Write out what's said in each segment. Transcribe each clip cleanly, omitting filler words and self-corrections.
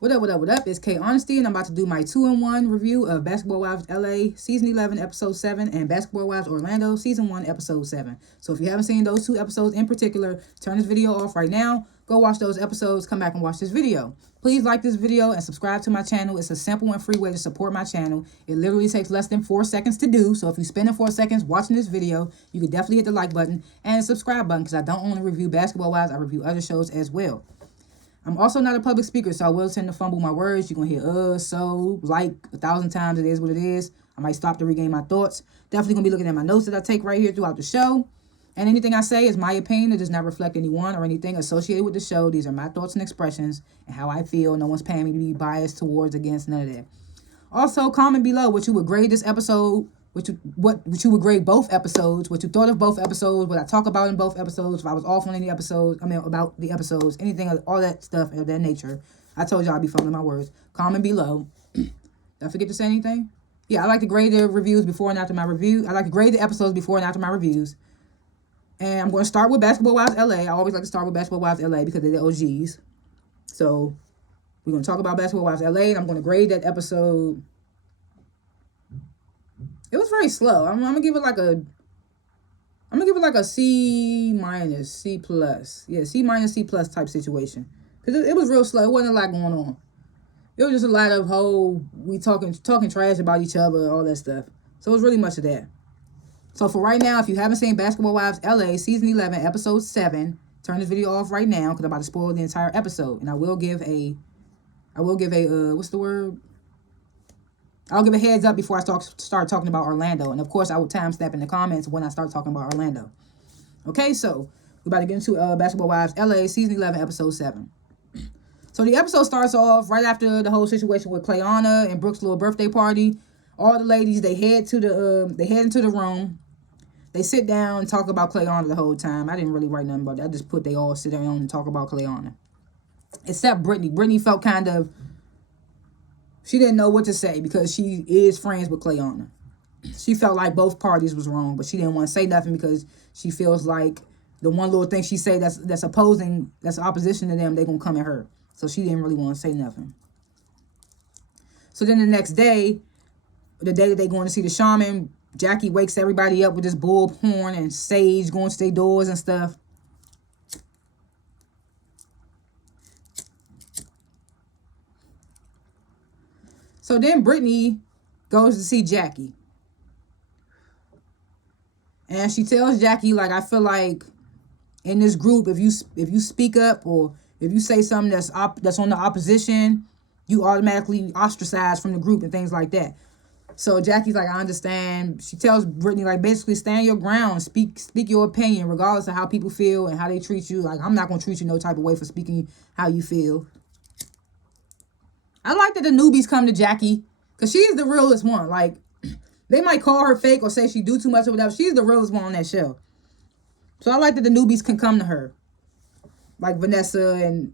What up? It's K.Honesty, and I'm about to do my 2-in-1 review of Basketball Wives LA Season 11, Episode 7, and Basketball Wives Orlando Season 1, Episode 7. So if you haven't seen those two episodes in particular, turn this video off right now. Go watch those episodes, come back and watch this video. Please like this video and subscribe to my channel. It's a simple and free way to support my channel. It literally takes less than 4 seconds to do. So if you spend 4 seconds watching this video, you can definitely hit the like button and the subscribe button, because I don't only review Basketball Wives, I review other shows as well. I'm also not a public speaker, so I will tend to fumble my words. You're going to hear so, like 1,000 times. It is what it is. I might stop to regain my thoughts. Definitely going to be looking at my notes that I take right here throughout the show. And anything I say is my opinion. It does not reflect anyone or anything associated with the show. These are my thoughts and expressions and how I feel. No one's paying me to be biased towards, against, none of that. Also, comment below what you would grade this episode, what you would grade both episodes, what you thought of both episodes, what I talk about in both episodes, if I was off on any episodes, about the episodes, anything, all that stuff of that nature. I told y'all I'd be fumbling my words. Comment below. Did I forget to say anything? Yeah, I like to grade the reviews before and after my review. I like to grade the episodes before and after my reviews. And I'm going to start with Basketball Wives LA. I always like to start with Basketball Wives LA because they're the OGs. So we're going to talk about Basketball Wives LA, and I'm going to grade that episode. It was very slow. I'm gonna give it like a C minus, C plus. Yeah, C minus, C plus type situation. Because it was real slow. It wasn't a lot going on. It was just a lot of we talking trash about each other, all that stuff. So it was really much of that. So for right now, if you haven't seen Basketball Wives LA Season 11, Episode 7, turn this video off right now because I'm about to spoil the entire episode. And I will give a what's the word? I'll give a heads up before I start talking about Orlando. And, of course, I will timestamp in the comments when I start talking about Orlando. Okay, so we're about to get into Basketball Wives LA Season 11, Episode 7. So the episode starts off right after the whole situation with Clayana and Brooke's little birthday party. All the ladies, they head into the room. They sit down and talk about Clayana the whole time. I didn't really write nothing about that. I just put they all sit down and talk about Clayana. Except Brittany. Brittany felt kind of... She didn't know what to say because she is friends with Clayana. She felt like both parties was wrong, but she didn't want to say nothing because she feels like the one little thing she say that's opposition to them, they're going to come at her. So she didn't really want to say nothing. So then the next day, the day that they're going to see the shaman, Jackie wakes everybody up with this bull horn and sage going to their doors and stuff. So then Brittany goes to see Jackie. And she tells Jackie, like, I feel like in this group, if you speak up or if you say something that's on the opposition, you automatically ostracized from the group and things like that. So Jackie's like, I understand. She tells Brittany, like, basically stand your ground, speak your opinion, regardless of how people feel and how they treat you. Like, I'm not going to treat you no type of way for speaking how you feel. I like that the newbies come to Jackie because she is the realest one. Like, they might call her fake or say she do too much or whatever. She's the realest one on that show. So I like that the newbies can come to her. Like Vanessa and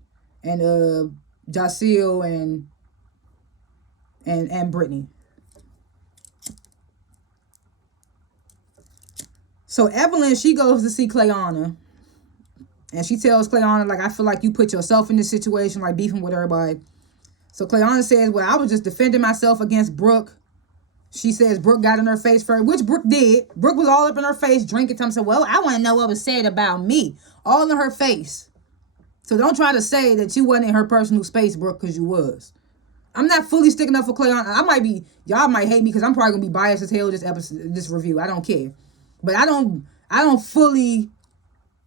Jacille and Brittany. So Evelyn, she goes to see Clayana. And she tells Clayana, like, I feel like you put yourself in this situation, like beefing with everybody. So Clayana says, well, I was just defending myself against Brooke. She says Brooke got in her face first, which Brooke did. Brooke was all up in her face, drinking. Time said, well, I want to know what was said about me. All in her face. So don't try to say that you wasn't in her personal space, Brooke, because you was. I'm not fully sticking up for Clayana. Y'all might hate me because I'm probably going to be biased as hell this review. I don't care. But I don't fully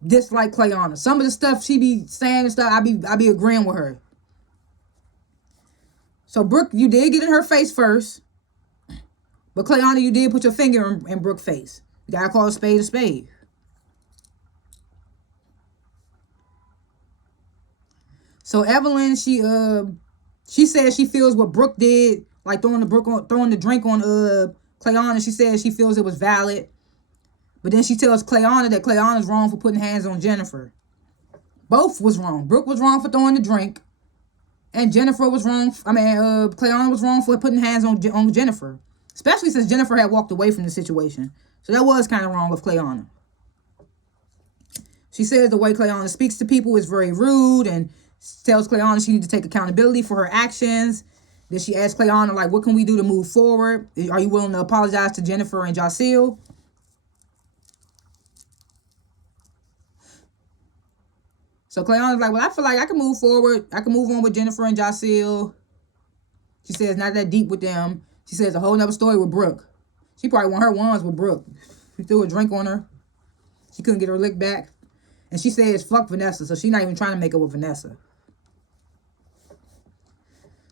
dislike Clayana. Some of the stuff she be saying and stuff, I be agreeing with her. So, Brooke, you did get in her face first. But, Clayana, you did put your finger in Brooke's face. You got to call a spade a spade. So, Evelyn, she says she feels what Brooke did, like throwing the drink on Clayana. She says she feels it was valid. But then she tells Clayana that Clayana's wrong for putting hands on Jennifer. Both was wrong. Brooke was wrong for throwing the drink. And Jennifer was wrong. Clayana was wrong for putting hands on Jennifer. Especially since Jennifer had walked away from the situation. So that was kind of wrong with Clayana. She says the way Clayana speaks to people is very rude. And tells Cleanna she needs to take accountability for her actions. Then she asks Cleanna, like, what can we do to move forward? Are you willing to apologize to Jennifer and Jaceel? So Cleanna's like, well, I feel like I can move forward. I can move on with Jennifer and Jaceel. She says not that deep with them. She says a whole nother story with Brooke. She probably won her ones with Brooke. She threw a drink on her. She couldn't get her lick back. And she says, fuck Vanessa. So she's not even trying to make up with Vanessa.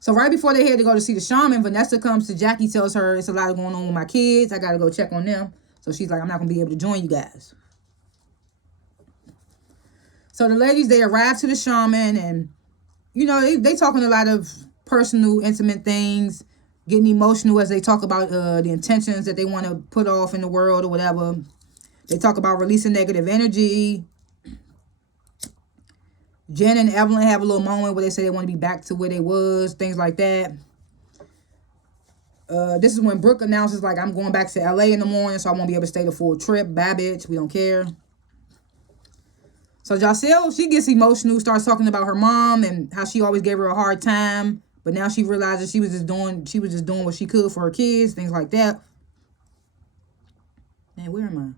So right before they had to go to see the shaman, Vanessa comes to Jackie, tells her it's a lot going on with my kids. I got to go check on them. So she's like, I'm not going to be able to join you guys. So the ladies, they arrive to the shaman and, you know, they talking a lot of personal, intimate things, getting emotional as they talk about the intentions that they want to put off in the world or whatever. They talk about releasing negative energy. Jen and Evelyn have a little moment where they say they want to be back to where they was, things like that. This is when Brooke announces, like, I'm going back to LA in the morning, so I won't be able to stay the full trip. Bye, bitch. We don't care. So Jaceel, she gets emotional, starts talking about her mom and how she always gave her a hard time. But now she realizes she was just doing what she could for her kids, things like that. Man, where am I?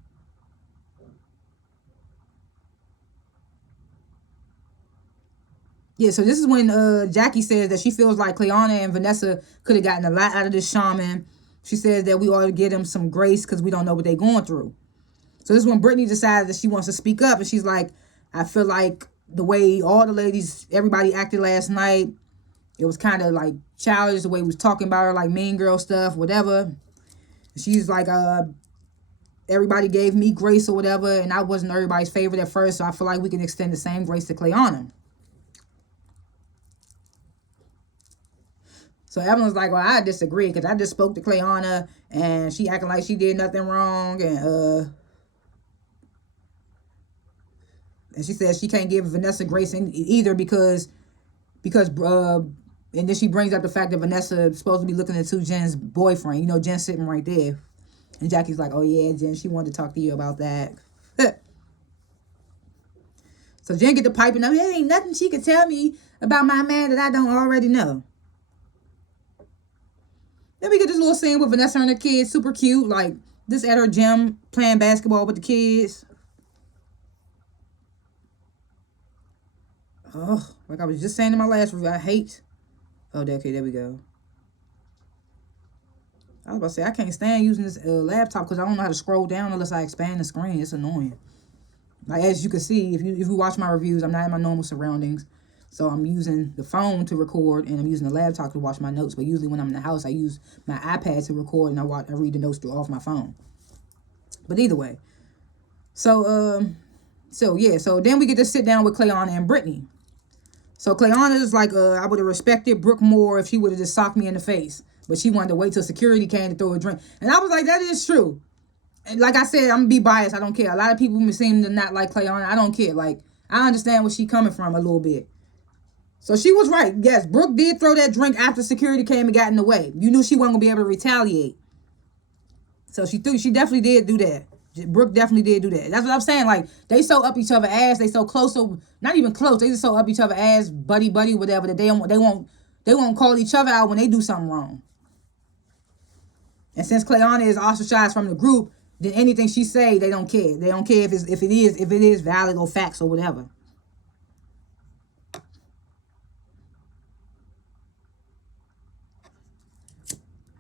Yeah, so this is when Jackie says that she feels like Cleanna and Vanessa could have gotten a lot out of this shaman. She says that we ought to give them some grace because we don't know what they're going through. So this is when Brittany decides that she wants to speak up. And she's like, I feel like the way all the ladies, everybody acted last night, it was kind of like childish, the way we was talking about her, like mean girl stuff, whatever. She's like, everybody gave me grace or whatever, and I wasn't everybody's favorite at first, so I feel like we can extend the same grace to Cleanna. So Evelyn's like, well, I disagree because I just spoke to Cleanna and she acting like she did nothing wrong. And she says she can't give Vanessa grace either because and then she brings up the fact that Vanessa is supposed to be looking into Jen's boyfriend. You know, Jen's sitting right there. And Jackie's like, oh yeah, Jen, she wanted to talk to you about that. So Jen get the piping up. There ain't nothing she could tell me about my man that I don't already know. Then we get this little scene with Vanessa and her kids, super cute, like this at her gym, playing basketball with the kids. Oh, like I was just saying in my last review, I hate. Oh, okay, there we go. I was about to say, I can't stand using this laptop because I don't know how to scroll down unless I expand the screen. It's annoying. Like, as you can see, if you watch my reviews, I'm not in my normal surroundings. So I'm using the phone to record and I'm using the laptop to watch my notes. But usually when I'm in the house, I use my iPad to record and I read the notes off my phone. But either way. So then we get to sit down with Cleanna and Brittany. So Cleanna is like, I would have respected Brooke more if she would have just socked me in the face. But she wanted to wait till security came to throw a drink. And I was like, that is true. And like I said, I'm going to be biased. I don't care. A lot of people seem to not like Cleanna. I don't care. Like, I understand where she's coming from a little bit. So she was right. Yes, Brooke did throw that drink after security came and got in the way. You knew she wasn't going to be able to retaliate. So she definitely did do that. Brooke definitely did do that. That's what I'm saying. Like, they so up each other's ass. They so close. So not even close. They just so up each other's ass, buddy, whatever, that they won't call each other out when they do something wrong. And since Cleanna is ostracized from the group, then anything she say, they don't care. They don't care if it is valid or facts or whatever.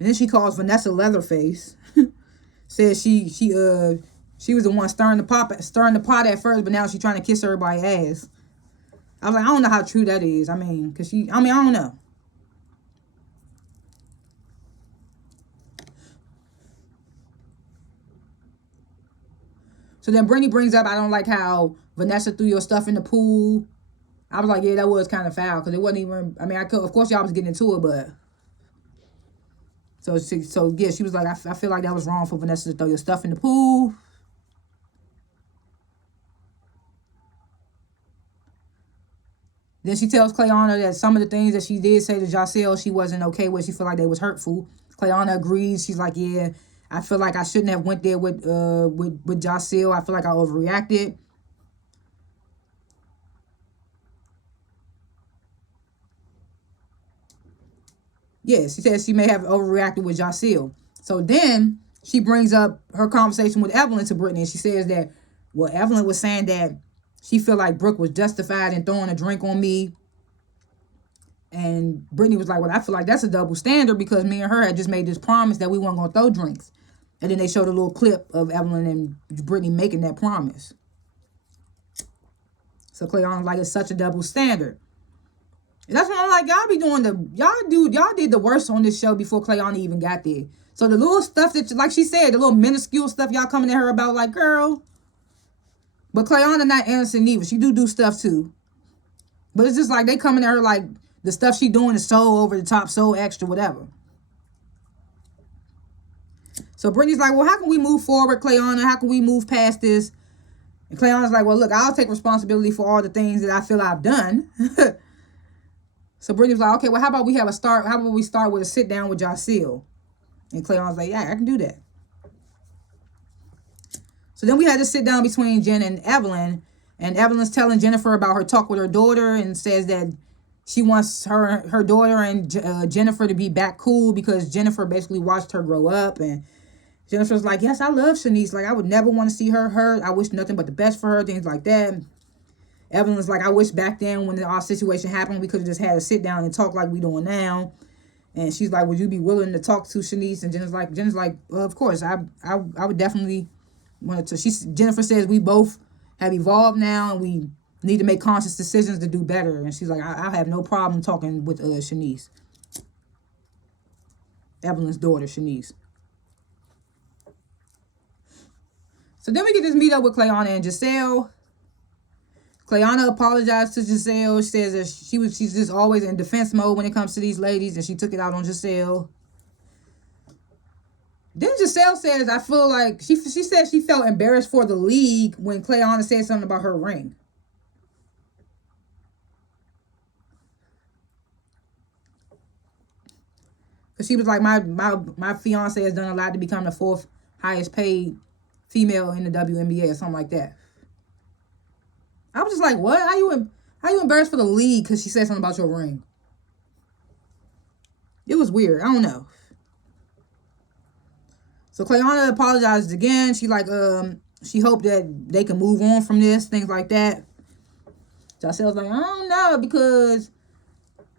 And then she calls Vanessa Leatherface. Says she was the one stirring the pot at first, but now she's trying to kiss everybody's ass. I was like, I don't know how true that is. I mean, I don't know. So then Brittany brings up, I don't like how Vanessa threw your stuff in the pool. I was like, yeah, that was kind of foul because it wasn't even. I mean, of course y'all was getting into it, but. So yeah, she was like, I feel like that was wrong for Vanessa to throw your stuff in the pool. Then she tells Cleanna that some of the things that she did say to Jaceel, she wasn't okay with. She felt like they was hurtful. Cleanna agrees. She's like, yeah, I feel like I shouldn't have went there with Jaceel. I feel like I overreacted. Yeah, she says she may have overreacted with Jaceel. So then she brings up her conversation with Evelyn to Brittany, and she says that, well, Evelyn was saying that she felt like Brooke was justified in throwing a drink on me. And Brittany was like, well, I feel like that's a double standard because me and her had just made this promise that we weren't going to throw drinks. And then they showed a little clip of Evelyn and Brittany making that promise. So Clayana's like, it's such a double standard. And that's what I'm like, y'all did the worst on this show before Clayana even got there. So the little stuff that, like she said, the little minuscule stuff y'all coming at her about, like, girl. But Clayana not innocent either. She do stuff too. But it's just like they coming at her like the stuff she doing is so over the top, so extra, whatever. So Brittany's like, well, how can we move forward, Clayana? How can we move past this? And Clayana's like, well, look, I'll take responsibility for all the things that I feel I've done. So Brittany's like, okay, well, how about we start with a sit down with Jaceel? And Clayana's like, yeah, I can do that. So then we had to sit down between Jen and Evelyn. And Evelyn's telling Jennifer about her talk with her daughter and says that she wants her daughter and Jennifer to be back cool because Jennifer basically watched her grow up. And Jennifer's like, yes, I love Shanice. Like, I would never want to see her hurt. I wish nothing but the best for her, things like that. Evelyn's like, I wish back then when our situation happened, we could have just had a sit down and talk like we doing now. And she's like, would you be willing to talk to Shanice? And Jen's like, well, of course, I would definitely want to. Jennifer says we both have evolved now and we need to make conscious decisions to do better. And she's like, I have no problem talking with Shanice. Evelyn's daughter, Shanice. So then we get this meet up with Clayana and Giselle. Clayana apologized to Giselle. She says that she's just always in defense mode when it comes to these ladies, and she took it out on Giselle. Then Giselle says, I feel like, she said she felt embarrassed for the league when Clayana said something about her ring. Because she was like, my fiance has done a lot to become the fourth highest paid female in the WNBA or something like that. I was just like, what? How you embarrassed for the league because she said something about your ring? It was weird. I don't know. So Clayana apologized again. She she hoped that they can move on from this, things like that. Jocelyn's like, I don't know, because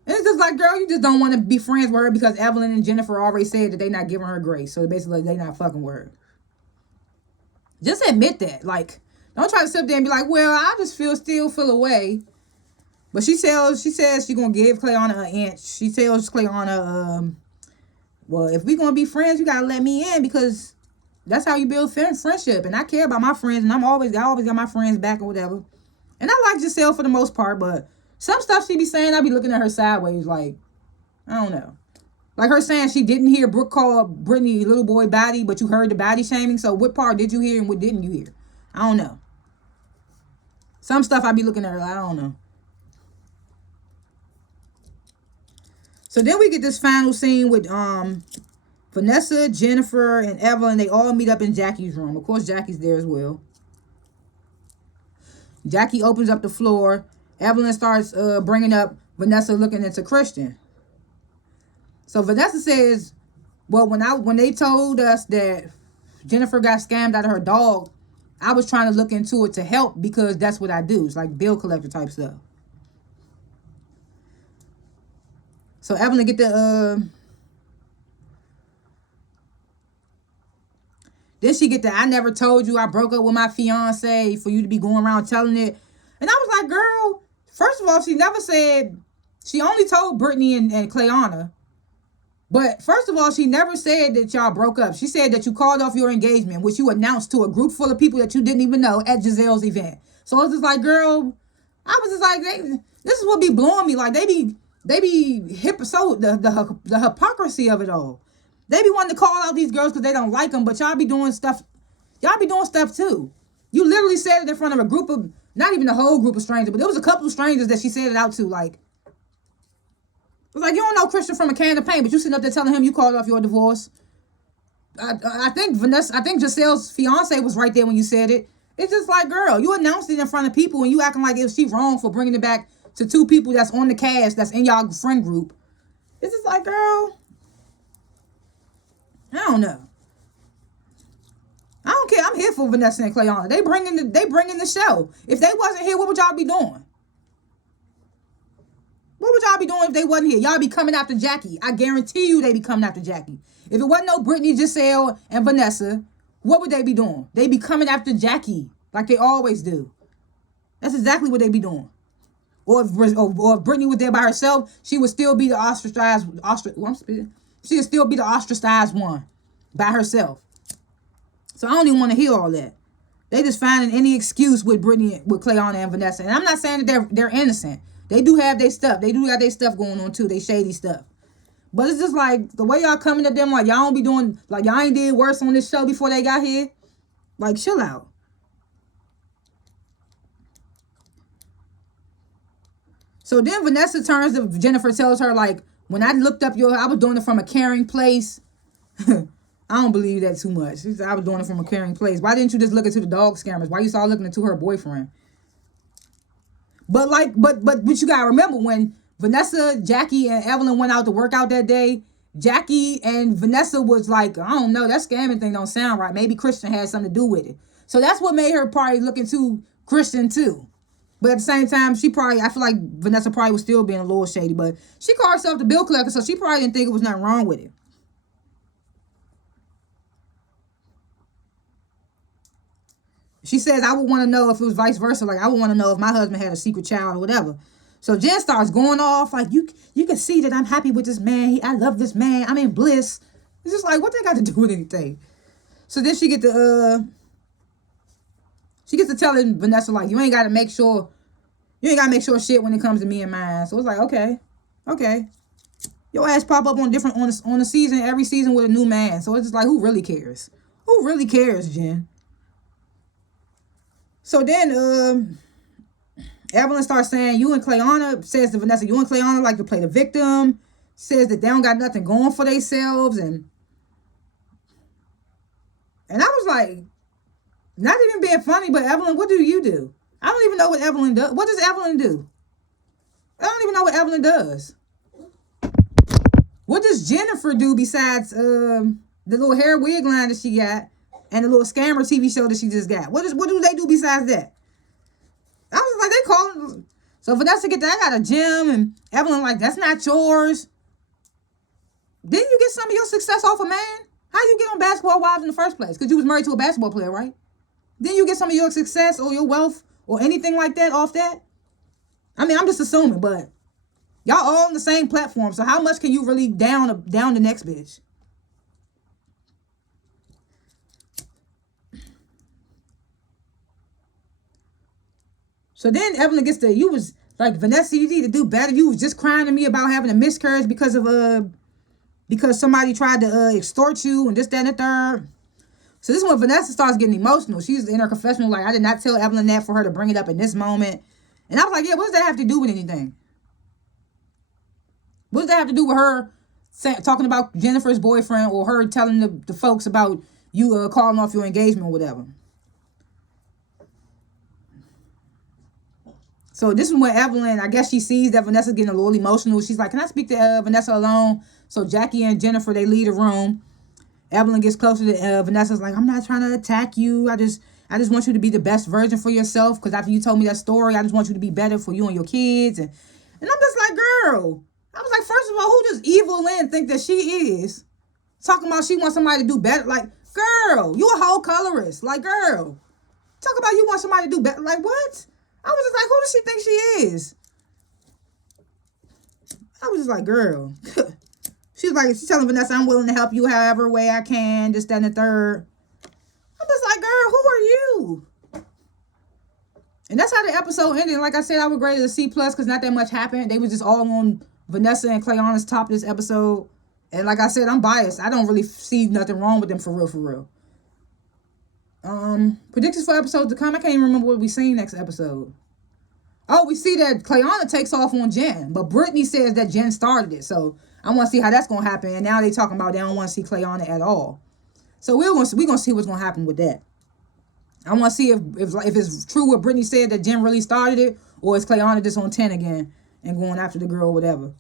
it's just like, girl, you just don't want to be friends with her because Evelyn and Jennifer already said that they not giving her grace. So basically, they not fucking with her. Just admit that. Like, don't try to sit there and be like, well, I just still feel away. But she says she's going to give Clayana an inch. She tells Clayana, well, if we're going to be friends, you got to let me in because that's how you build friendship. And I care about my friends, and I always got my friends back or whatever. And I like Giselle for the most part, but some stuff she be saying, I be looking at her sideways like, I don't know. Like her saying she didn't hear Brooke call Brittany little boy baddie, but you heard the baddie shaming. So what part did you hear and what didn't you hear? I don't know. Some stuff I be looking at her like, I don't know. So then we get this final scene with Vanessa, Jennifer, and Evelyn. They all meet up in Jackie's room. Of course, Jackie's there as well. Jackie opens up the floor. Evelyn starts bringing up Vanessa looking into Christian. So Vanessa says, well, when they told us that Jennifer got scammed out of her dog, I was trying to look into it to help because that's what I do. It's like bill collector type stuff. So Evelyn get then she get the, I never told you I broke up with my fiance for you to be going around telling it. And I was like, girl, first of all, she never said, she only told Brittany and Clayana. But first of all, she never said that y'all broke up. She said that you called off your engagement, which you announced to a group full of people that you didn't even know at Giselle's event. So I was just like, girl, I was just like, this is what be blowing me. Like, they be the hypocrisy of it all. They be wanting to call out these girls because they don't like them, but y'all be doing stuff. Y'all be doing stuff too. You literally said it in front of a group of, not even a whole group of strangers, but there was a couple of strangers that she said it out to. Like, it was like, you don't know Christian from a can of paint, but you sitting up there telling him you called off your divorce. I think Giselle's fiance was right there when you said it. It's just like, girl, you announced it in front of people and you acting like it was she wrong for bringing it back to two people that's on the cast, that's in y'all friend group. It's just like, girl, I don't know. I don't care. I'm here for Vanessa and Clayana. They bringing the show. If they wasn't here, what would y'all be doing? What would y'all be doing if they wasn't here? Y'all be coming after Jackie. I guarantee you they be coming after Jackie. If it wasn't no Brittany, Giselle, and Vanessa, what would they be doing? They be coming after Jackie like they always do. That's exactly what they be doing. Or if Brittany was there by herself, she would still be the she would still be the ostracized one by herself. So I don't even want to hear all that. They just finding any excuse with Brittany, with Clayana and Vanessa. And I'm not saying that they're innocent. They do have their stuff. They do got their stuff going on too. They shady stuff. But it's just like the way y'all coming at them like y'all don't be doing, like y'all ain't did worse on this show before they got here. Like, chill out. So then Vanessa turns to Jennifer, tells her, like, when I looked up I was doing it from a caring place. I don't believe that too much. She said, I was doing it from a caring place. Why didn't you just look into the dog scammers? Why you start looking into her boyfriend? But you gotta remember, when Vanessa, Jackie, and Evelyn went out to work out that day, Jackie and Vanessa was like, I don't know, that scamming thing don't sound right. Maybe Christian had something to do with it. So that's what made her probably look into Christian too. But at the same time, I feel like Vanessa probably was still being a little shady, but she called herself the bill collector, so she probably didn't think it was nothing wrong with it. She says, I would want to know if it was vice versa. Like, I would want to know if my husband had a secret child or whatever. So Jen starts going off like, you can see that I'm happy with this man. I love this man. I'm in bliss. It's just like, what they got to do with anything? So then she get to telling Vanessa, like, you ain't got to make sure shit when it comes to me and mine. So it's like, okay. Your ass pop up on the season, every season with a new man. So it's just like, who really cares? Who really cares, Jen? So then Evelyn starts saying, says to Vanessa, you and Clayana like to play the victim. Says that they don't got nothing going for themselves. And I was like, not even being funny, but Evelyn, what do you do? I don't even know what Evelyn does. What does Evelyn do? I don't even know what Evelyn does. What does Jennifer do besides the little hair wig line that she got and the little scammer TV show that she just got? What do they do besides that? I was like, they calling. So Vanessa get that, I got a gym, and Evelyn like, that's not yours. Didn't you get some of your success off a man? How you get on Basketball Wives in the first place? Because you was married to a basketball player, right? Didn't you get some of your success or your wealth or anything like that off that? I mean, I'm just assuming, but y'all all on the same platform, so how much can you really down the next bitch? So then Evelyn gets to, you was like, Vanessa, you need to do better. You was just crying to me about having a miscarriage because somebody tried to extort you and this, that, and the third. So this is when Vanessa starts getting emotional. She's in her confessional like, I did not tell Evelyn that for her to bring it up in this moment. And I was like, yeah, what does that have to do with anything? What does that have to do with her talking about Jennifer's boyfriend or her telling the folks about you calling off your engagement or whatever? So this is when Evelyn, I guess she sees that Vanessa's getting a little emotional. She's like, can I speak to Vanessa alone? So Jackie and Jennifer, they leave the room. Evelyn gets closer to Vanessa's like, I'm not trying to attack you. I just want you to be the best version for yourself. Because after you told me that story, I just want you to be better for you and your kids. And I'm just like, girl. I was like, first of all, who does Evil Lynn think that she is? Talking about she wants somebody to do better. Like, girl, you a whole colorist. Like, girl. Talk about you want somebody to do better. Like, what? I was just like, who does she think she is? I was just like, girl. She's telling Vanessa, I'm willing to help you however way I can, this, that, and the third. I'm just like, girl, who are you? And that's how the episode ended. Like I said, I would grade it a C+ because not that much happened. They was just all on Vanessa and Clayana's top of this episode. And like I said, I'm biased. I don't really see nothing wrong with them for real. Predictions for episodes to come. I can't even remember what we seen next episode. Oh, we see that Clayana takes off on Jen, but Brittany says that Jen started it. So I want to see how that's gonna happen. And now they talking about they don't want to see Clayana at all. So we're gonna see what's gonna happen with that. I want to see if it's true what Brittany said that Jen really started it, or is Clayana just on 10 again and going after the girl or whatever.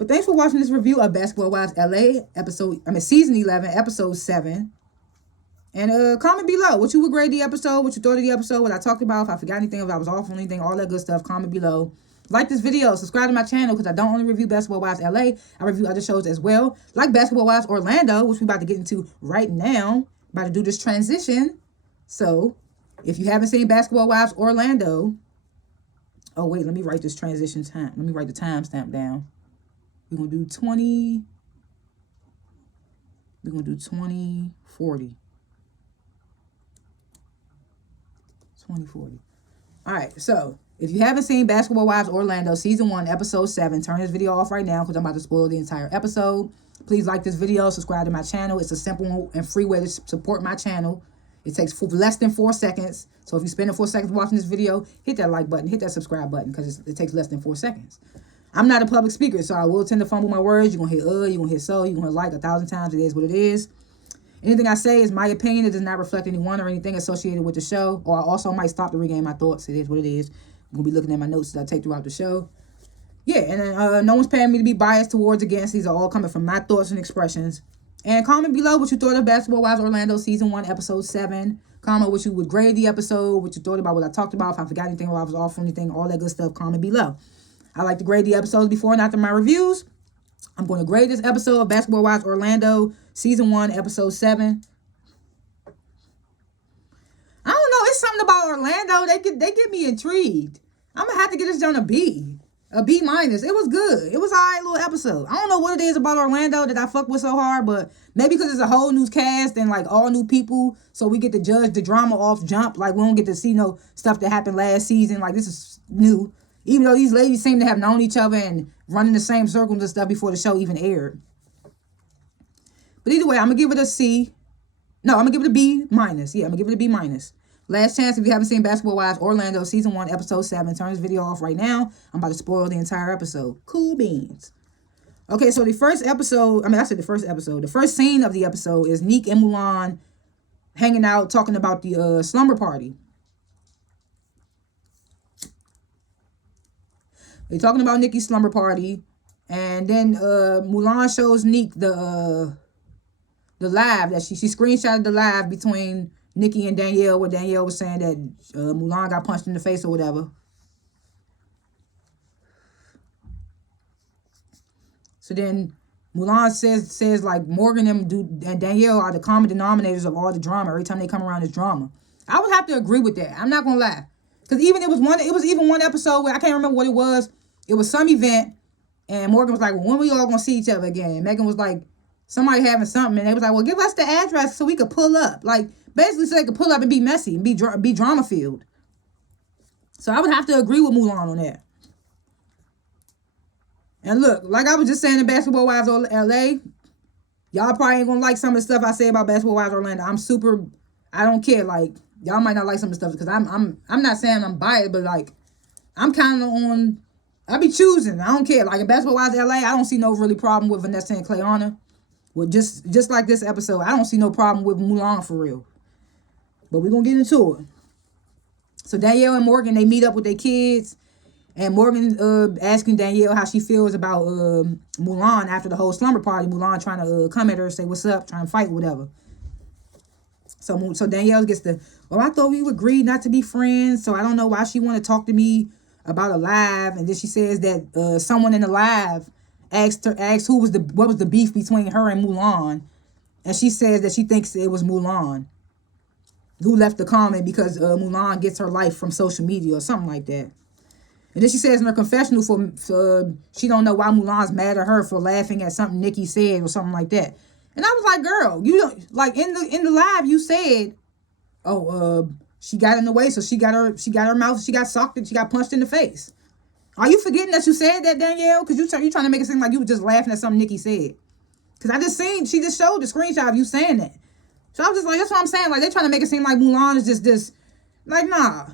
But thanks for watching this review of Basketball Wives LA season 11, episode 7. And comment below what you would grade the episode, what you thought of the episode, what I talked about, if I forgot anything, if I was off on anything, all that good stuff. Comment below. Like this video, subscribe to my channel because I don't only review Basketball Wives LA, I review other shows as well, like Basketball Wives Orlando, which we're about to get into right now. About to do this transition. So, if you haven't seen Basketball Wives Orlando, oh wait, let me write this transition time. Let me write the timestamp down. We're gonna do 2040. All right, so if you haven't seen Basketball Wives Orlando season 1 episode 7, turn this video off right now because I'm about to spoil the entire episode. Please like this video, subscribe to my channel. It's a simple and free way to support my channel. It takes less than 4 seconds. So if you spend 4 seconds watching this video, hit that like button, hit that subscribe button because it takes less than 4 seconds. I'm not a public speaker, so I will tend to fumble my words. You're going to hear you're going to hear so, you're going to like 1,000 times. It is what it is. Anything I say is my opinion. It does not reflect anyone or anything associated with the show. Or I also might stop to regain my thoughts. It is what it is. I'm going to be looking at my notes that I take throughout the show. Yeah, and then no one's paying me to be biased towards against. These are all coming from my thoughts and expressions. And comment below what you thought of Basketball Wives Orlando season 1 episode 7. Comment what you would grade the episode, what you thought about what I talked about, if I forgot anything or I was off on anything, all that good stuff. Comment below. I like to grade the episodes before and after my reviews. I'm going to grade this episode of Basketball Wives Orlando season 1 episode 7. I don't know. It's something about Orlando. They get me intrigued. I'm going to have to get this done a B. A B minus. It was good. It was an alright little episode. I don't know what it is about Orlando that I fuck with so hard, but maybe because it's a whole new cast and like all new people, so we get to judge the drama off jump. Like we don't get to see no stuff that happened last season. Like this is new. Even though these ladies seem to have known each other and run in the same circles and stuff before the show even aired. But either way, I'm going to give it a C. No, I'm going to give it a B minus. Yeah, I'm going to give it a B minus. Last chance, if you haven't seen Basketball Wives Orlando season 1 episode 7, turn this video off right now. I'm about to spoil the entire episode. Cool beans. Okay, so the first episode, the first scene of the episode is Neek and Mulan hanging out, talking about the slumber party. They're talking about Nikki's slumber party. And then Mulan shows Neek the live that she screenshotted the live between Nikki and Danielle, where Danielle was saying that Mulan got punched in the face or whatever. So then Mulan says like Morgan and Danielle are the common denominators of all the drama. Every time they come around, it's drama. I would have to agree with that. I'm not gonna lie, because it was even one episode where I can't remember what it was. It was some event, and Morgan was like, "Well, when we all gonna see each other again?" And Megan was like, "Somebody having something," and they was like, "Well, give us the address so we could pull up." Like basically, so they could pull up and be messy and be drama filled. So I would have to agree with Mulan on that. And look, like I was just saying in Basketball Wives LA, y'all probably ain't gonna like some of the stuff I say about Basketball Wives Orlando. I don't care. Like y'all might not like some of the stuff because I'm not saying I'm biased, but like I'm kind of on. I be choosing. I don't care. Like in Basketball Wives LA, I don't see no really problem with Vanessa and Clayana. Well, just like this episode, I don't see no problem with Mulan for real. But we're going to get into it. So Danielle and Morgan, they meet up with their kids. And Morgan asking Danielle how she feels about Mulan after the whole slumber party. Mulan trying to come at her, say what's up, trying to fight, whatever. So Danielle gets I thought we agreed not to be friends. So I don't know why she want to talk to me about a live. And then she says that someone in the live asked what was the beef between her and Mulan. And she says that she thinks it was Mulan who left the comment because Mulan gets her life from social media or something like that. And then she says in her confessional she don't know why Mulan's mad at her for laughing at something Nikki said or something like that. And I was like, girl, you don't like in the live you said, she got in the way, so she got her mouth, she got socked and she got punched in the face. Are you forgetting that you said that, Danielle? Because you trying to make it seem like you were just laughing at something Nikki said. Because she just showed the screenshot of you saying that. So I was just like, that's what I'm saying. Like, they're trying to make it seem like Mulan is just this. Like, nah.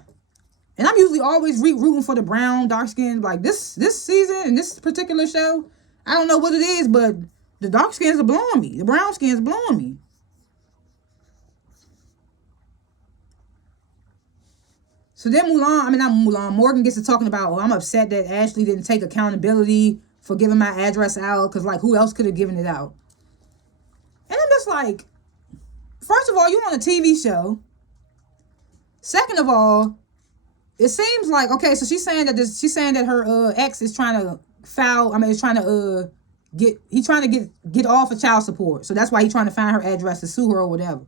And I'm usually always rooting for the brown, dark skin. Like, this season and this particular show, I don't know what it is, but the dark skins are blowing me. The brown skins are blowing me. So then Morgan gets to talking about, I'm upset that Ashley didn't take accountability for giving my address out, because, like, who else could have given it out? And I'm just like, first of all, you on a TV show. Second of all, it seems like, okay, so she's saying that her ex is trying to he's trying to get off of child support. So that's why he's trying to find her address to sue her or whatever.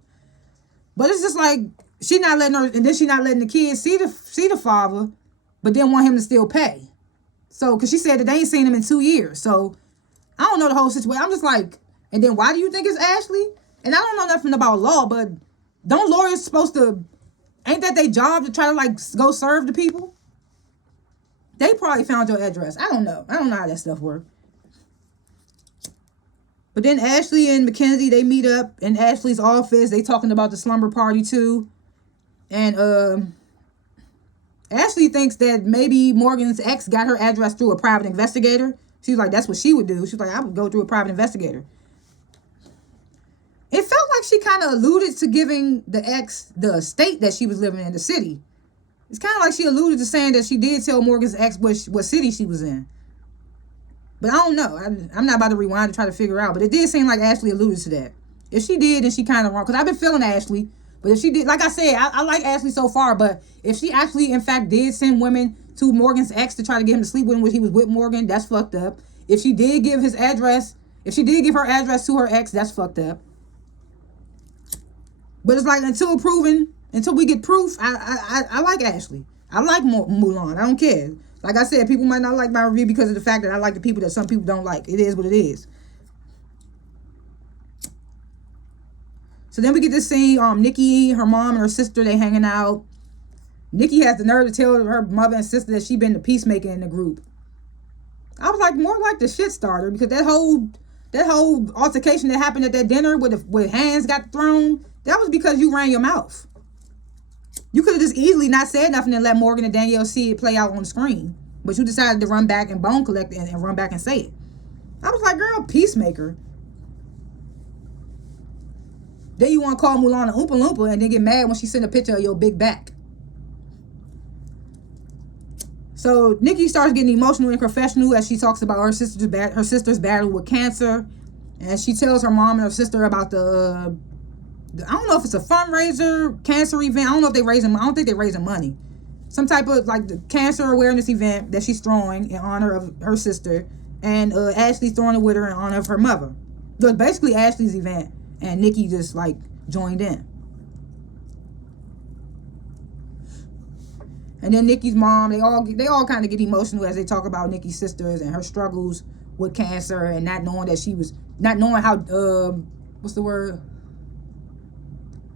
But it's just like, she's not letting her, and then she's not letting the kids see the father, but then want him to still pay. So, because she said that they ain't seen him in 2 years. So, I don't know the whole situation. I'm just like, and then why do you think it's Ashley? And I don't know nothing about law, but don't lawyers supposed to, ain't that their job to try to, like, go serve the people? They probably found your address. I don't know how that stuff works. But then Ashley and Mackenzie, they meet up in Ashley's office. They talking about the slumber party too. And Ashley thinks that maybe Morgan's ex got her address through a private investigator. She's like, that's what she would do. She's like, I would go through a private investigator. It felt like she kind of alluded to giving the ex the estate that she was living in, the city. It's kind of like she alluded to saying that she did tell Morgan's ex what city she was in. But I don't know. I'm not about to rewind to try to figure out. But it did seem like Ashley alluded to that. If she did, then she kind of wrong. Because I've been feeling Ashley. But if she did, like I said, I like Ashley so far. But if she actually, in fact, did send women to Morgan's ex to try to get him to sleep with him when he was with Morgan, that's fucked up. If she did give his address, if she did give her address to her ex, that's fucked up. But it's like, until we get proof, I like Ashley. I like Mulan. I don't care. Like I said, people might not like my review because of the fact that I like the people that some people don't like. It is what it is. So then we get to see Nikki, her mom, and her sister, they hanging out. Nikki has the nerve to tell her mother and sister that she been the peacemaker in the group. I was like, more like the shit starter, because that whole altercation that happened at that dinner with hands got thrown, that was because you ran your mouth. You could have just easily not said nothing and let Morgan and Danielle see it play out on the screen. But you decided to run back and bone collect and run back and say it. I was like, girl, peacemaker. Then you want to call Mulan a Oompa Loompa and then get mad when she sent a picture of your big back. So Nikki starts getting emotional and professional as she talks about her sister's battle with cancer. And she tells her mom and her sister about I don't know if it's a fundraiser, cancer event. I don't know if I don't think they're raising money. Some type of, like, the cancer awareness event that she's throwing in honor of her sister. And Ashley's throwing it with her in honor of her mother. So it's basically Ashley's event. And Nikki just, like, joined in. And then Nikki's mom, they all kind of get emotional as they talk about Nikki's sisters and her struggles with cancer and not knowing how, what's the word?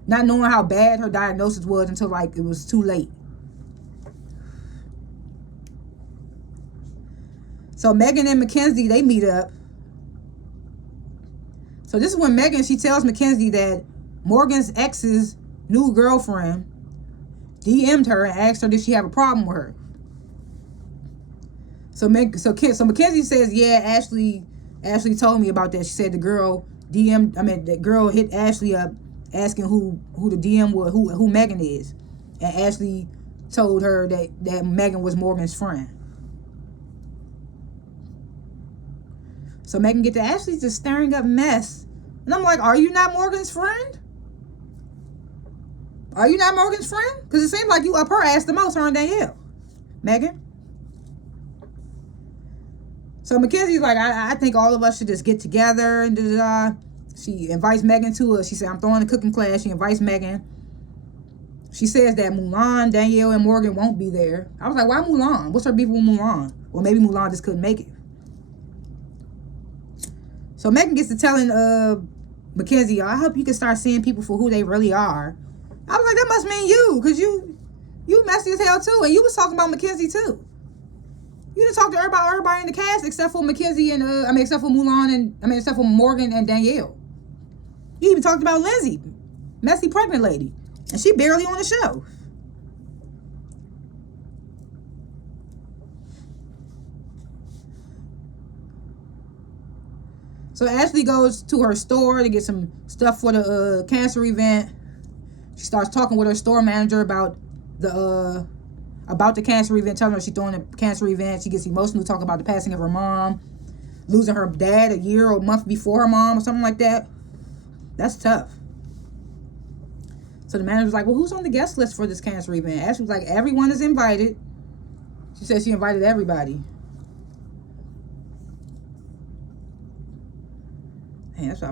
Not knowing how bad her diagnosis was until, like, it was too late. So Megan and Mackenzie, they meet up. So this is when Megan, she tells Mackenzie that Morgan's ex's new girlfriend DM'd her and asked her did she have a problem with her. So Mackenzie says, yeah, Ashley told me about that. She said the girl hit Ashley up asking who the DM was, who Megan is. And Ashley told her that Megan was Morgan's friend. So Megan get to Ashley's just stirring up mess. And I'm like, are you not Morgan's friend? Are you not Morgan's friend? Because it seems like you up her ass the most, her and Danielle. Megan? So Mackenzie's like, I think all of us should just get together and da-da-da. She invites Megan to her. She said, I'm throwing a cooking class. She invites Megan. She says that Mulan, Danielle, and Morgan won't be there. I was like, why Mulan? What's her beef with Mulan? Well, maybe Mulan just couldn't make it. So Megan gets to telling Mackenzie, I hope you can start seeing people for who they really are. I was like, that must mean you, because you messy as hell too. And you was talking about Mackenzie too. You didn't talk to everybody in the cast except for Mackenzie and except for Mulan and except for Morgan and Danielle. You even talked about Lindsay, messy pregnant lady, and she barely on the show. So Ashley goes to her store to get some stuff for the cancer event. She starts talking with her store manager about the cancer event, telling her she's throwing a cancer event. She gets emotional talking about the passing of her mom. losing her dad a year or a month before her mom or something like that. That's tough. So the manager was like, well, who's on the guest list for this cancer event? Ashley was like, everyone is invited. She said she invited everybody. Man, that's what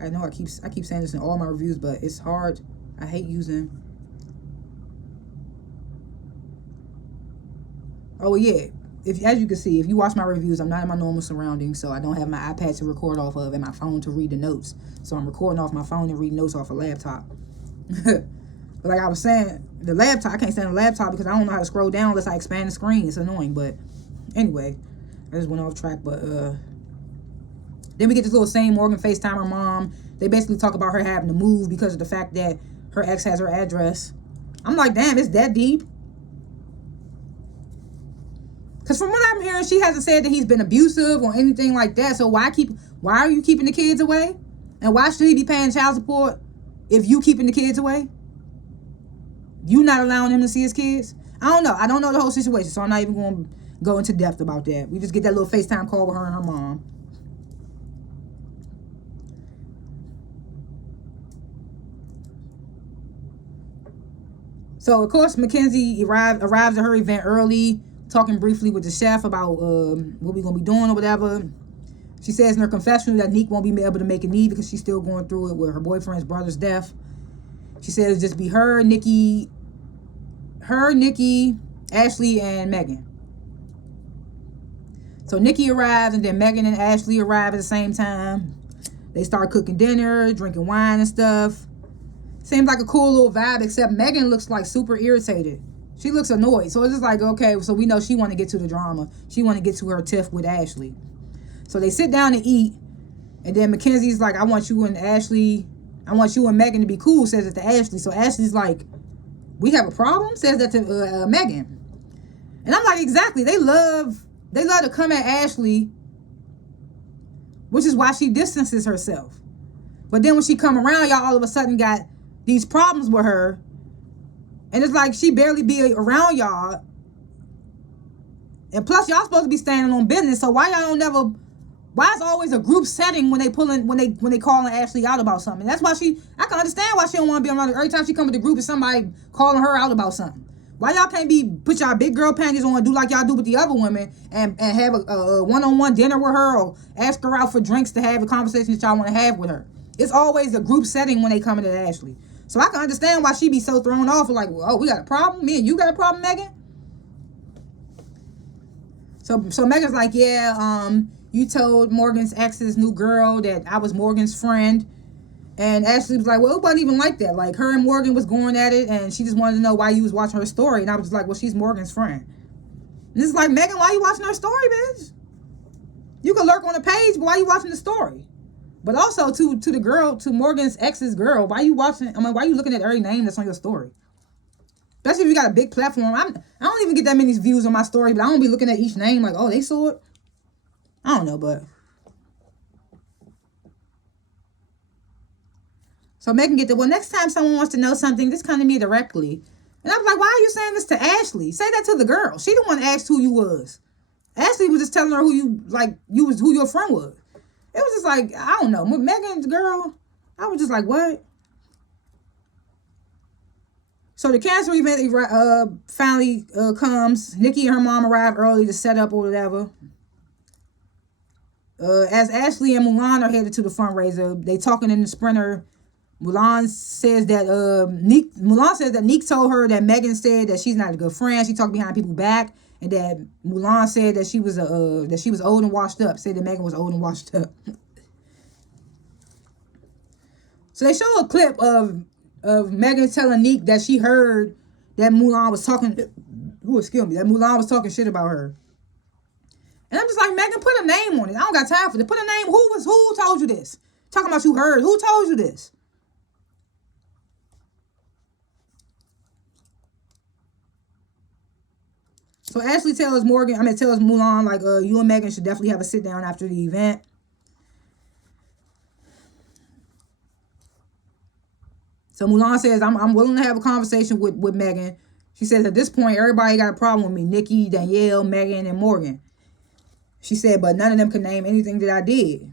I know I keep saying this in all my reviews, but it's hard. I hate using. Oh yeah, as you can see, if you watch my reviews, I'm not in my normal surroundings, so I don't have my iPad to record off of and my phone to read the notes. So I'm recording off my phone and reading notes off a laptop. But like I was saying, the laptop, I can't stand the laptop because I don't know how to scroll down unless I expand the screen. It's annoying. But anyway, I just went off track. But then we get this little scene, Morgan FaceTime her mom. They basically talk about her having to move because of the fact that her ex has her address. I'm like, damn, it's that deep? Because from what I'm hearing, she hasn't said that he's been abusive or anything like that. So why are you keeping the kids away? And why should he be paying child support if you keeping the kids away? You not allowing him to see his kids? I don't know. I don't know the whole situation, so I'm not even going to go into depth about that. We just get that little FaceTime call with her and her mom. So, of course, Mackenzie arrives at her event early, talking briefly with the chef about what we're going to be doing or whatever. She says in her confessional that Neek won't be able to make a knee because she's still going through it with her boyfriend's brother's death. She says it'll just be her, Nikki, Ashley, and Megan. So Nikki arrives, and then Megan and Ashley arrive at the same time. They start cooking dinner, drinking wine and stuff. Seems like a cool little vibe, except Megan looks like super irritated. She looks annoyed. So it's just like, okay, so we know she want to get to the drama. She want to get to her tiff with Ashley. So they sit down to eat, and then Mackenzie's like, I want you and Megan to be cool, says it to Ashley. So Ashley's like, we have a problem? Says that to Megan. And I'm like, exactly. They love to come at Ashley, which is why she distances herself. But then when she come around, y'all all of a sudden got these problems with her. And it's like she barely be around y'all. And plus, y'all supposed to be standing on business. So why is always a group setting when they calling Ashley out about something? That's why I can understand why she don't want to be around her. Every time she come with the group, is somebody calling her out about something. Why y'all can't put y'all big girl panties on and do like y'all do with the other women and have a one-on-one dinner with her or ask her out for drinks to have a conversation that y'all want to have with her? It's always a group setting when they come into Ashley. So I can understand why she be so thrown off. Like, oh, we got a problem? Me and you got a problem, Megan? So Megan's like, yeah, you told Morgan's ex's new girl that I was Morgan's friend. And Ashley was like, well, it wasn't even like that. Like, her and Morgan was going at it, and she just wanted to know why you was watching her story. And I was just like, well, she's Morgan's friend. And this is like, Megan, why you watching her story, bitch? You can lurk on the page, but why you watching the story? But also to Morgan's ex's girl, why you looking at every name that's on your story? Especially if you got a big platform. I don't even get that many views on my story, but I don't be looking at each name like, oh, they saw it. I don't know, but. So Megan get the, well, next time someone wants to know something, just come to me directly. And I was like, why are you saying this to Ashley? Say that to the girl. She the one that asked who you was. Ashley was just telling her who your friend was. It was just like, I don't know. Megan's girl, I was just like, what? So the cancer event finally comes. Nikki and her mom arrive early to set up or whatever. As Ashley and Mulan are headed to the fundraiser, they talking in the Sprinter. Mulan says that Neek told her that Megan said that she's not a good friend. She talked behind people's back, and that Mulan said that she was old and washed up. Said that Megan was old and washed up. So they show a clip of Megan telling Neek that she heard that Mulan was talking. That Mulan was talking shit about her. And I'm just like, Megan, put a name on it. I don't got time for this. Put a name. Who told you this? Talking about you heard. Who told you this? So Ashley tells Mulan, like, you and Megan should definitely have a sit down after the event. So Mulan says, I'm willing to have a conversation with Megan. She says, at this point, everybody got a problem with me. Nikki, Danielle, Megan, and Morgan. She said, but none of them could name anything that I did.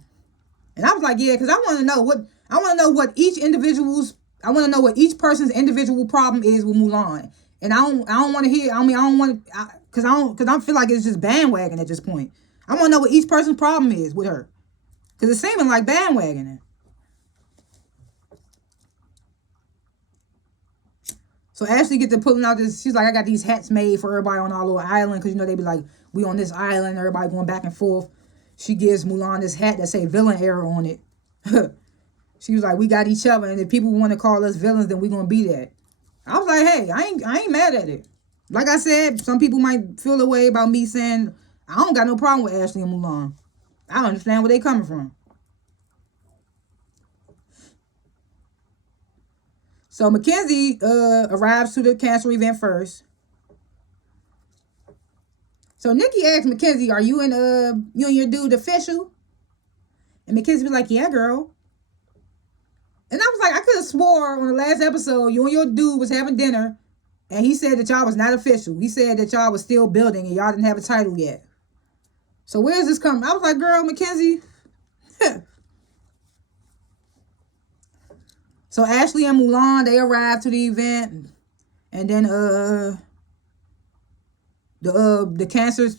And I was like, yeah, because I want to know what each individual's, I want to know what each person's individual problem is with Mulan. And I don't want to hear, I don't want to, because I feel like it's just bandwagon at this point. I want to know what each person's problem is with her. Because it's seeming like bandwagoning. So Ashley get to pulling out this, she's like, I got these hats made for everybody on our little island. Because, they be like, we on this island, everybody going back and forth. She gives Mulan this hat that say villain era on it. She was like, we got each other. And if people want to call us villains, then we going to be that. I was like, hey, I ain't mad at it. Like I said, some people might feel the way about me saying, I don't got no problem with Ashley and Mulan. I understand where they coming from. So Mackenzie arrives to the cancer event first. So Nikki asked Mackenzie, are you and your dude official? And Mackenzie was like, yeah, girl. And I was like, I could have swore on the last episode, you and your dude was having dinner, and he said that y'all was not official. He said that y'all was still building and y'all didn't have a title yet. So where's this coming? I was like, girl, Mackenzie. So Ashley and Mulan, they arrived to the event, and then the cancer,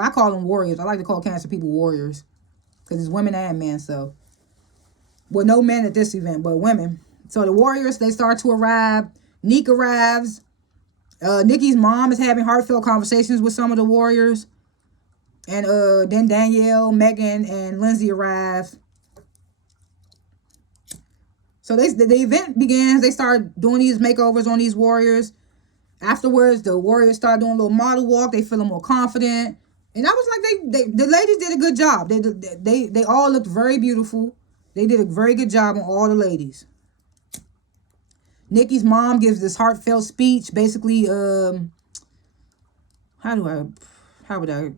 I call them warriors. I like to call cancer people warriors, because it's women and men. So, well, no men at this event, but women. So the warriors, they start to arrive. Neek arrives. Nikki's mom is having heartfelt conversations with some of the warriors, and then Danielle, Megan, and Lindsay arrive. So the event begins. They start doing these makeovers on these warriors. Afterwards, the warriors start doing a little model walk. They feeling more confident. And I was like, the ladies did a good job. They all looked very beautiful. They did a very good job on all the ladies. Nikki's mom gives this heartfelt speech. Basically, how would I,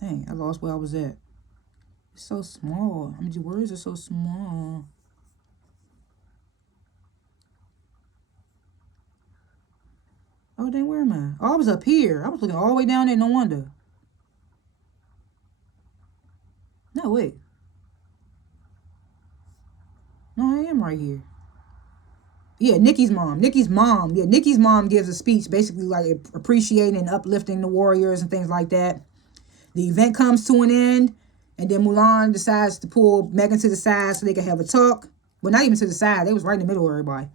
dang, I lost where I was at. It's so small. The words are so small. Oh, dang, where am I? Oh, I was up here. I was looking all the way down there. No wonder. No, wait. No, I am right here. Yeah, Nikki's mom. Yeah, Nikki's mom gives a speech basically like appreciating and uplifting the warriors and things like that. The event comes to an end, and then Mulan decides to pull Megan to the side so they can have a talk. Well, not even to the side. They was right in the middle of everybody.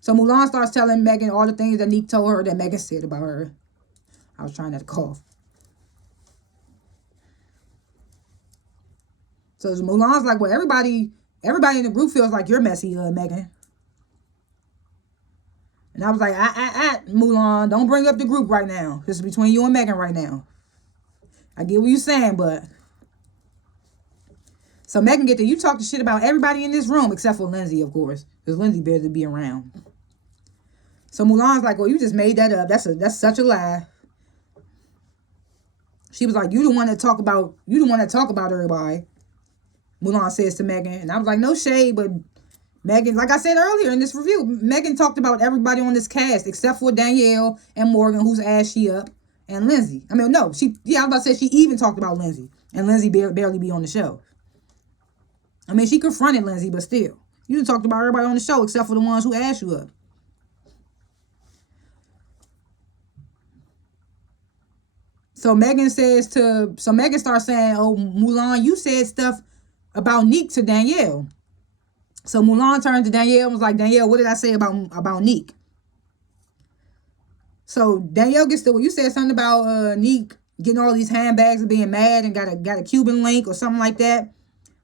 So Mulan starts telling Megan all the things that Neek told her that Megan said about her. I was trying not to cough. So Mulan's like, well, everybody in the group feels like you're messy, Megan. And I was like, Mulan, don't bring up the group right now. This is between you and Megan right now. I get what you're saying, but. So Megan you talk the shit about everybody in this room, except for Lindsay, of course. Because Lindsay barely be around. So Mulan's like, well, you just made that up. That's such a lie. She was like, you the one that talk about everybody. Mulan says to Megan. And I was like, no shade, but Megan, like I said earlier in this review, Megan talked about everybody on this cast except for Danielle and Morgan, whose ass she up, and Lindsay. I was about to say she even talked about Lindsay, and Lindsay barely be on the show. She confronted Lindsay, but still, you talked about everybody on the show except for the ones who asked you up. So Megan starts saying, oh, Mulan, you said stuff about Neek to Danielle. So Mulan turned to Danielle and was like, Danielle, what did I say about Neek? So Danielle you said something about Neek getting all these handbags and being mad and got a Cuban link or something like that.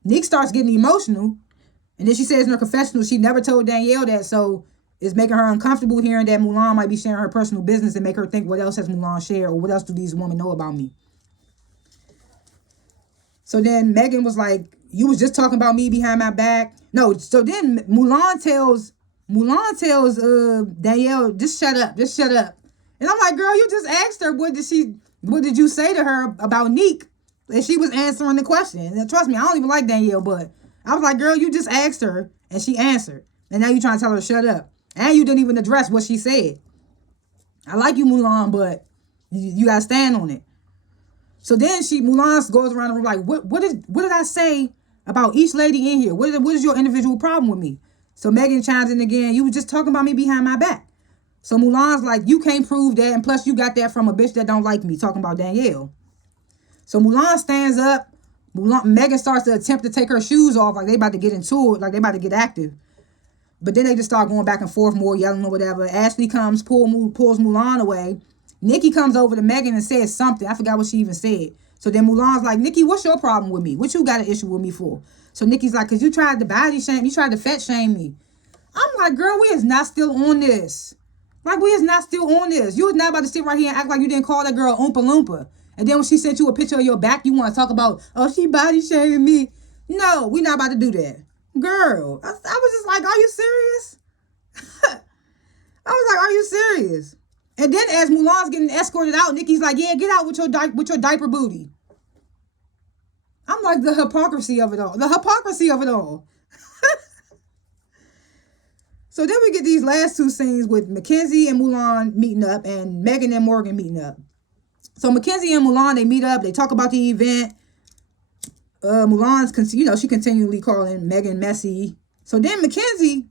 Neek starts getting emotional. And then she says in her confessional, she never told Danielle that. So it's making her uncomfortable hearing that Mulan might be sharing her personal business and make her think, what else has Mulan shared? Or what else do these women know about me? So then Megan was like, you was just talking about me behind my back. No, so then Mulan tells Danielle, just shut up. And I'm like, girl, you just asked her, what did you say to her about Neek? And she was answering the question. And trust me, I don't even like Danielle, but I was like, girl, you just asked her and she answered. And now you trying to tell her to shut up. And you didn't even address what she said. I like you, Mulan, but you gotta stand on it. So then Mulan goes around the room like, what did I say about each lady in here? What is your individual problem with me? So Megan chimes in again, you were just talking about me behind my back. So Mulan's like, you can't prove that, and plus you got that from a bitch that don't like me, talking about Danielle. So Mulan stands up. Megan starts to attempt to take her shoes off, like they about to get into it, like they about to get active. But then they just start going back and forth, more yelling or whatever. Ashley comes, pulls Mulan away. Nikki comes over to Megan and says something. I forgot what she even said. So then Mulan's like, Nikki, what's your problem with me? What you got an issue with me for? So Nikki's like, because you tried to body shame, you tried to fat shame me. I'm like, girl, we is not still on this. Like, we is not still on this. You was not about to sit right here and act like you didn't call that girl Oompa Loompa. And then when she sent you a picture of your back, you want to talk about, oh, she body shaming me. No, we not about to do that. Girl, I was just like, are you serious? I was like, are you serious? And then as Mulan's getting escorted out, Nikki's like, yeah, get out with your diaper booty. I'm like, the hypocrisy of it all. The hypocrisy of it all. So then we get these last two scenes with Mackenzie and Mulan meeting up and Megan and Morgan meeting up. So Mackenzie and Mulan, they meet up. They talk about the event. Mulan's, she continually calling Megan messy. So then Mackenzie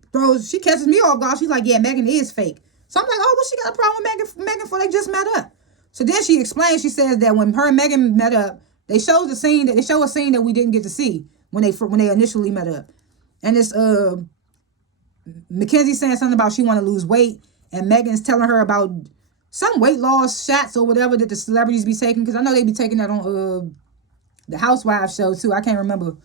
she catches me off guard. She's like, yeah, Megan is fake. So I'm like, oh, well, she got a problem with Megan before they just met up. So then she explains, she says that when her and Megan met up, they show a scene that we didn't get to see when they initially met up. And it's Mackenzie saying something about she want to lose weight, and Megan's telling her about some weight loss shots or whatever that the celebrities be taking, because I know they be taking that on the Housewives show too. I can't remember,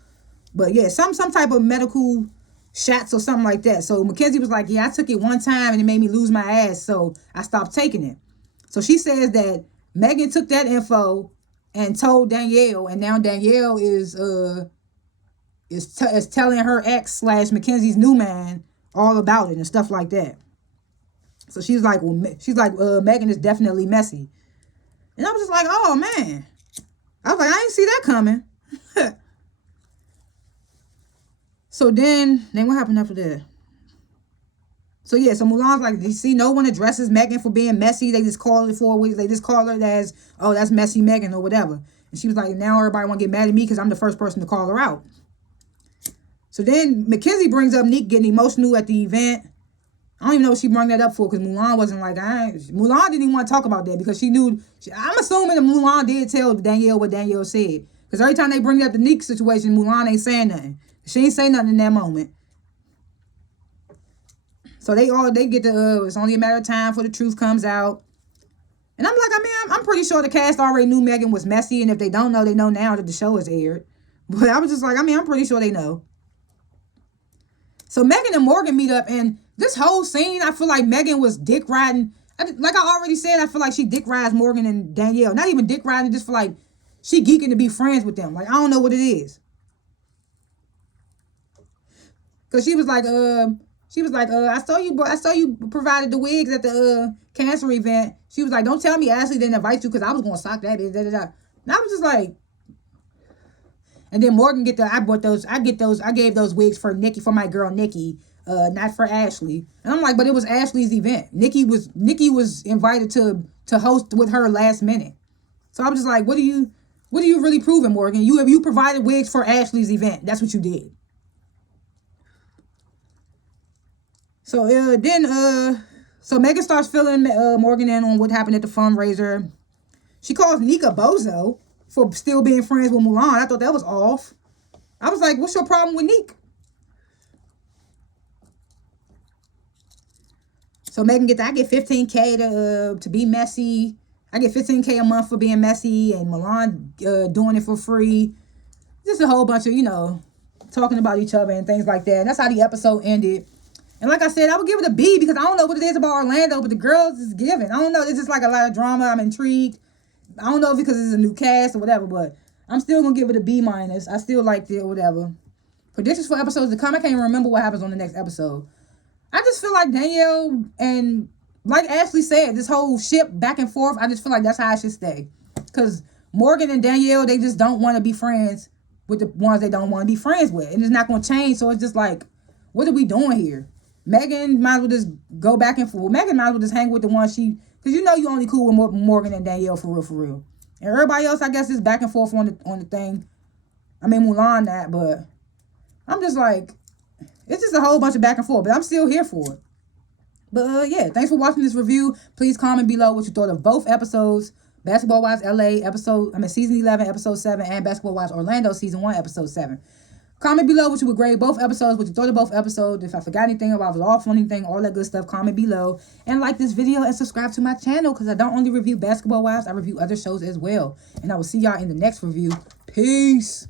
but yeah, some type of medical shots or something like that. So Mackenzie was like, yeah, I took it one time and it made me lose my ass, so I stopped taking it. So she says that Megan took that info and told Danielle, and now Danielle is telling her ex / Mackenzie's new man all about it and stuff like that. So she's like, Megan is definitely messy. And I was just like, oh man. I was like, I didn't see that coming. So then what happened after that? So yeah, so Mulan's like, you see, no one addresses Megan for being messy. They just call it 4 weeks. They just call her as, oh, that's messy Megan or whatever. And she was like, now everybody want to get mad at me because I'm the first person to call her out. So then Mackenzie brings up Nick getting emotional at the event. I don't even know what she brought that up for, because Mulan wasn't like, Mulan didn't even want to talk about that because she knew, I'm assuming that Mulan did tell Danielle what Danielle said. Because every time they bring up the Nick situation, Mulan ain't saying nothing. She ain't saying nothing in that moment. So they get to, it's only a matter of time before the truth comes out. And I'm like, I'm pretty sure the cast already knew Megan was messy, and if they don't know, they know now that the show is aired. But I was just like, I'm pretty sure they know. So Megan and Morgan meet up, and this whole scene, I feel like Megan was dick riding. Like I already said, I feel like she dick rides Morgan and Danielle. Not even dick riding, just feel like she geeking to be friends with them. Like, I don't know what it is. Cause she was like, I saw you provided the wigs at the cancer event. She was like, don't tell me Ashley didn't invite you, because I was gonna sock that bitch. And I was just like, and then Morgan I gave those wigs for Nikki, for my girl Nikki, not for Ashley. And I'm like, but it was Ashley's event. Nikki was invited to host with her last minute. So I was just like, what are you really proving, Morgan? You provided wigs for Ashley's event. That's what you did. So so Megan starts filling Morgan in on what happened at the fundraiser. She calls Nika bozo for still being friends with Mulan. I thought that was off. I was like, what's your problem with Nick? So Megan I get $15K to be messy. I get $15K a month for being messy, and Mulan doing it for free. Just a whole bunch of, talking about each other and things like that. And that's how the episode ended. And like I said, I would give it a B, because I don't know what it is about Orlando, but the girls is giving. I don't know. It's just like a lot of drama. I'm intrigued. I don't know if because it's a new cast or whatever, but I'm still going to give it a B-. I still liked it or whatever. Predictions for episodes to come. I can't even remember what happens on the next episode. I just feel like Danielle and, like Ashley said, this whole ship back and forth, I just feel like that's how I should stay. Because Morgan and Danielle, they just don't want to be friends with the ones they don't want to be friends with. And it's not going to change. So it's just like, what are we doing here? Megan might as well just go back and forth. Megan might as well just hang with the one she... Because you know you only cool with Morgan and Danielle for real, for real. And everybody else, I guess, is back and forth on the thing. I mean, Mulan that, but I'm just like... It's just a whole bunch of back and forth, but I'm still here for it. But yeah, thanks for watching this review. Please comment below what you thought of both episodes. Basketball Wives LA season 11, episode 7, and Basketball Wives Orlando, season 1, episode 7. Comment below what you would grade both episodes, what you thought of both episodes. If I forgot anything, if I was off on anything, all that good stuff, comment below. And like this video and subscribe to my channel, because I don't only review Basketball Wives, I review other shows as well. And I will see y'all in the next review. Peace.